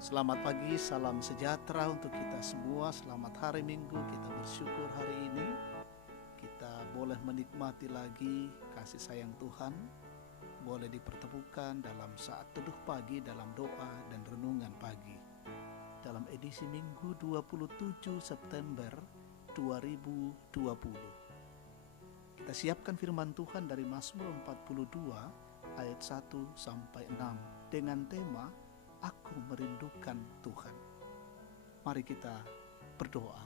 Selamat pagi, salam sejahtera untuk kita semua. Selamat hari Minggu, kita bersyukur hari ini kita boleh menikmati lagi kasih sayang Tuhan, boleh dipertemukan dalam saat teduh pagi, dalam doa dan renungan pagi. Dalam edisi Minggu 27 September 2020. Kita siapkan firman Tuhan dari Mazmur 42 ayat 1 sampai 6 dengan tema Aku merindukan Tuhan. Mari kita berdoa.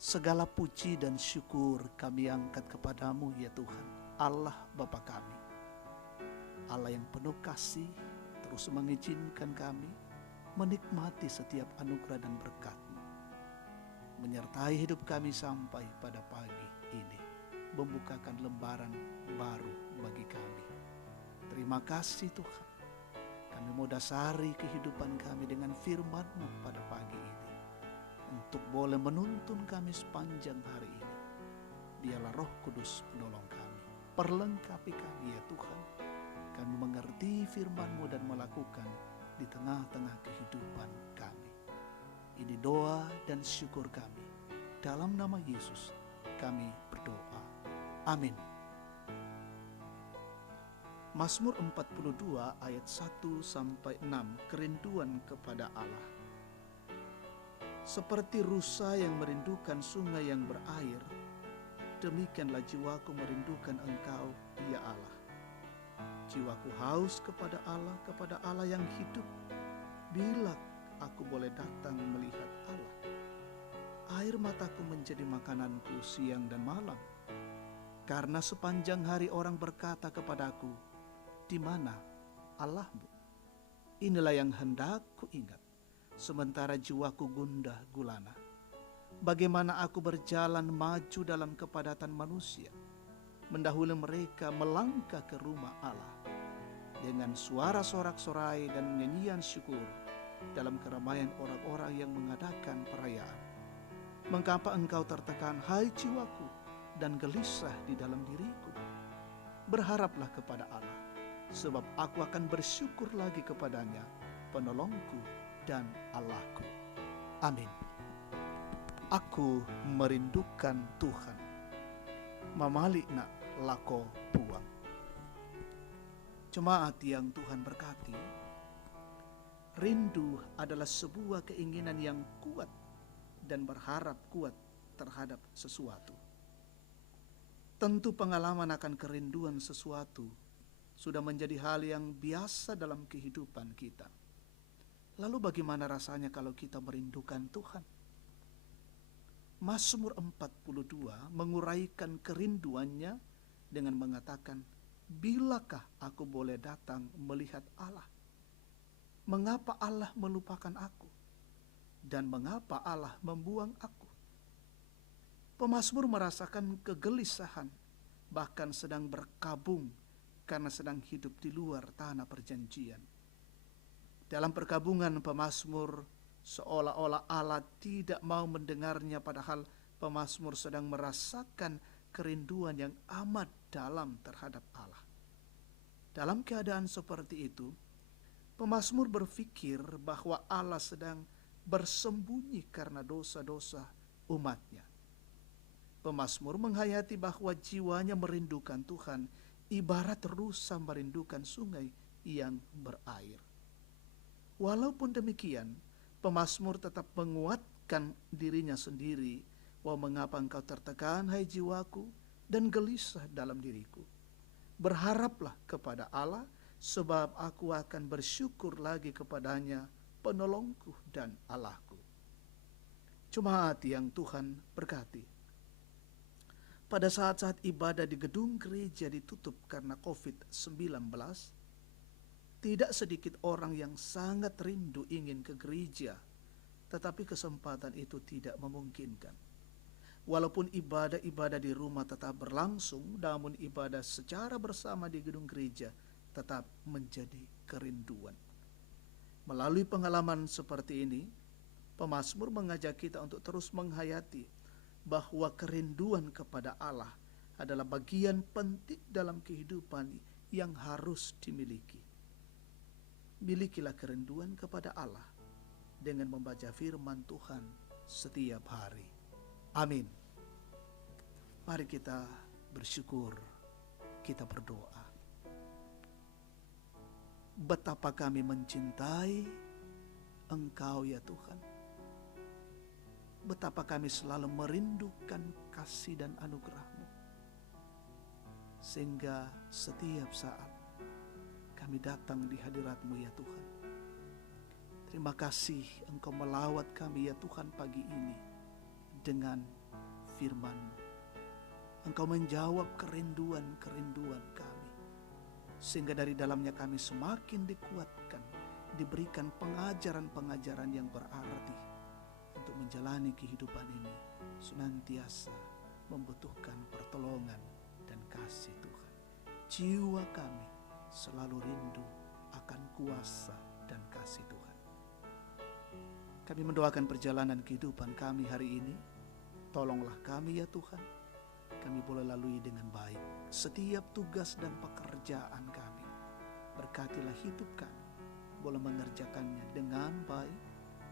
Segala puji dan syukur kami angkat kepadamu ya Tuhan, Allah Bapa kami. Allah yang penuh kasih terus mengizinkan kami menikmati setiap anugerah dan berkat-Mu, menyertai hidup kami sampai pada pagi ini, membukakan lembaran baru bagi kami. Terima kasih Tuhan. Kami mau dasari kehidupan kami dengan firman-Mu pada pagi ini, untuk boleh menuntun kami sepanjang hari ini. Biarlah Roh Kudus menolong kami, perlengkapi kami ya Tuhan. Kami mengerti firman-Mu dan melakukan di tengah-tengah kehidupan kami. Ini doa dan syukur kami. Dalam nama Yesus kami berdoa. Amin. Mazmur 42 ayat 1 sampai 6, kerinduan kepada Allah. Seperti rusa yang merindukan sungai yang berair, demikianlah jiwaku merindukan Engkau, ya Allah. Jiwaku haus kepada Allah yang hidup. Bila aku boleh datang melihat Allah. Air mataku menjadi makananku siang dan malam. Karena sepanjang hari orang berkata kepadaku, di mana Allahmu? Inilah yang hendak ku ingat, sementara jiwaku gundah gulana. Bagaimana aku berjalan maju dalam kepadatan manusia, mendahului mereka melangkah ke rumah Allah, dengan suara sorak-sorai dan nyanyian syukur dalam keramaian orang-orang yang mengadakan perayaan. Mengapa engkau tertekan, hai jiwaku, dan gelisah di dalam diriku? Berharaplah kepada Allah, sebab aku akan bersyukur lagi kepadanya, penolongku dan Allahku. Amin. Aku merindukan Tuhan. Mamali nak lako buang. Jemaat yang Tuhan berkati, rindu adalah sebuah keinginan yang kuat dan berharap kuat terhadap sesuatu. Tentu pengalaman akan kerinduan sesuatu sudah menjadi hal yang biasa dalam kehidupan kita. Lalu bagaimana rasanya kalau kita merindukan Tuhan? Mazmur 42 menguraikan kerinduannya dengan mengatakan, bilakah aku boleh datang melihat Allah? Mengapa Allah melupakan aku? Dan mengapa Allah membuang aku? Pemazmur merasakan kegelisahan, bahkan sedang berkabung karena sedang hidup di luar tanah perjanjian. Dalam perkabungan pemazmur, seolah-olah Allah tidak mau mendengarnya, padahal pemazmur sedang merasakan kerinduan yang amat dalam terhadap Allah. Dalam keadaan seperti itu, pemazmur berpikir bahwa Allah sedang bersembunyi karena dosa-dosa umatnya. Pemazmur menghayati bahwa jiwanya merindukan Tuhan, ibarat rusa merindukan sungai yang berair. Walaupun demikian, pemazmur tetap menguatkan dirinya sendiri, bahwa mengapa engkau tertekan, hai jiwaku, dan gelisah dalam diriku. Berharaplah kepada Allah, sebab aku akan bersyukur lagi kepadanya, penolongku dan Allahku. Jemaat yang Tuhan berkati, pada saat-saat ibadah di gedung gereja ditutup karena COVID-19, tidak sedikit orang yang sangat rindu ingin ke gereja, tetapi kesempatan itu tidak memungkinkan. Walaupun ibadah-ibadah di rumah tetap berlangsung, namun ibadah secara bersama di gedung gereja tetap menjadi kerinduan. Melalui pengalaman seperti ini, pemazmur mengajak kita untuk terus menghayati bahwa kerinduan kepada Allah adalah bagian penting dalam kehidupan yang harus dimiliki. Milikilah kerinduan kepada Allah dengan membaca firman Tuhan setiap hari. Amin. Mari kita bersyukur, kita berdoa. Betapa kami mencintai Engkau ya Tuhan. Betapa kami selalu merindukan kasih dan anugerah-Mu. Sehingga setiap saat kami datang di hadirat-Mu ya Tuhan. Terima kasih Engkau melawat kami ya Tuhan pagi ini dengan firman-Mu. Engkau menjawab kerinduan-kerinduan kami. Sehingga dari dalamnya kami semakin dikuatkan, diberikan pengajaran-pengajaran yang berarti untuk menjalani kehidupan ini senantiasa membutuhkan pertolongan dan kasih Tuhan. Jiwa kami selalu rindu akan kuasa dan kasih Tuhan. Kami mendoakan perjalanan kehidupan kami hari ini. Tolonglah kami ya Tuhan, kami boleh lalui dengan baik setiap tugas dan pekerjaan kami. Berkatilah hidup kami, boleh mengerjakannya dengan baik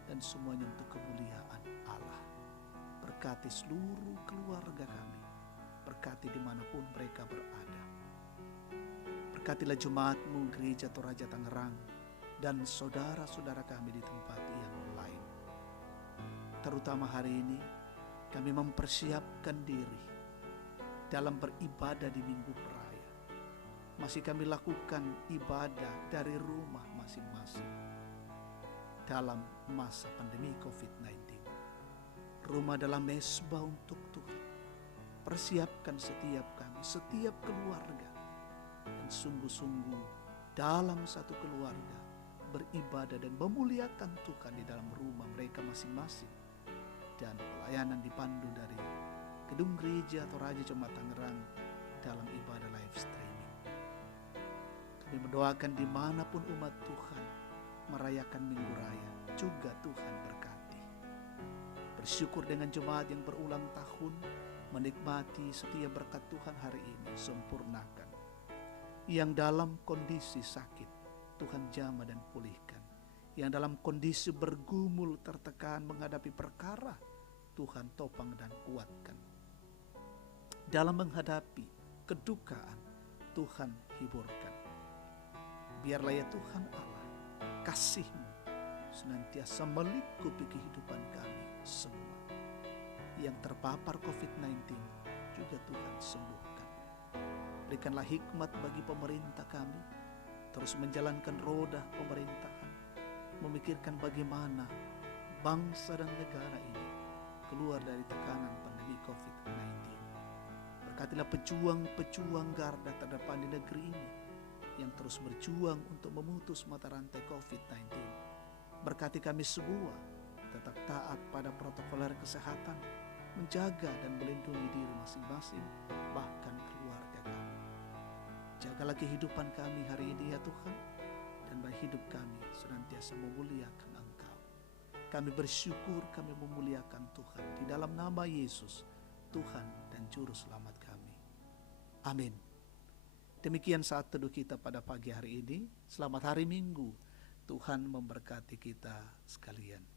dan semuanya untuk kemuliaan Allah. Berkati seluruh keluarga kami, berkati dimanapun mereka berada. Berkatilah jemaat-Mu Gereja Toraja Tangerang dan saudara-saudara kami di tempat yang lain. Terutama hari ini kami mempersiapkan diri dalam beribadah di Minggu Raya. Masih kami lakukan ibadah dari rumah masing-masing dalam masa pandemi COVID-19. Rumah adalah mesbah untuk Tuhan. Persiapkan setiap kami, setiap keluarga, dan sungguh-sungguh dalam satu keluarga beribadah dan memuliakan Tuhan di dalam rumah mereka masing-masing. Dan pelayanan dipandu dari Gedung Gereja Toraja Jemaat Tangerang dalam ibadah live streaming. Kami mendoakan dimanapun umat Tuhan merayakan Minggu Raya, juga Tuhan berkati. Bersyukur dengan jemaat yang berulang tahun, menikmati setiap berkat Tuhan hari ini, sempurnakan. Yang dalam kondisi sakit, Tuhan jamah dan pulihkan. Yang dalam kondisi bergumul, tertekan, menghadapi perkara, Tuhan topang dan kuatkan. Dalam menghadapi kedukaan, Tuhan hiburkan. Biarlah ya Tuhan Allah, kasih-Mu senantiasa melingkupi kehidupan kami semua. Yang terpapar COVID-19 juga Tuhan sembuhkan. Berikanlah hikmat bagi pemerintah kami, terus menjalankan roda pemerintahan, memikirkan bagaimana bangsa dan negara ini keluar dari tekanan pandemi COVID-19. Berkatilah pejuang-pejuang garda terdepan di negeri ini yang terus berjuang untuk memutus mata rantai COVID-19. Berkati kami semua tetap taat pada protokoler kesehatan, menjaga dan melindungi diri masing-masing, bahkan keluarga kami. Jagalah kehidupan kami hari ini ya Tuhan, dan baik hidup kami senantiasa memuliakan Engkau. Kami bersyukur, kami memuliakan Tuhan di dalam nama Yesus, Tuhan dan Juru Selamat kami. Amin. Demikian saat teduh kita pada pagi hari ini. Selamat hari Minggu. Tuhan memberkati kita sekalian.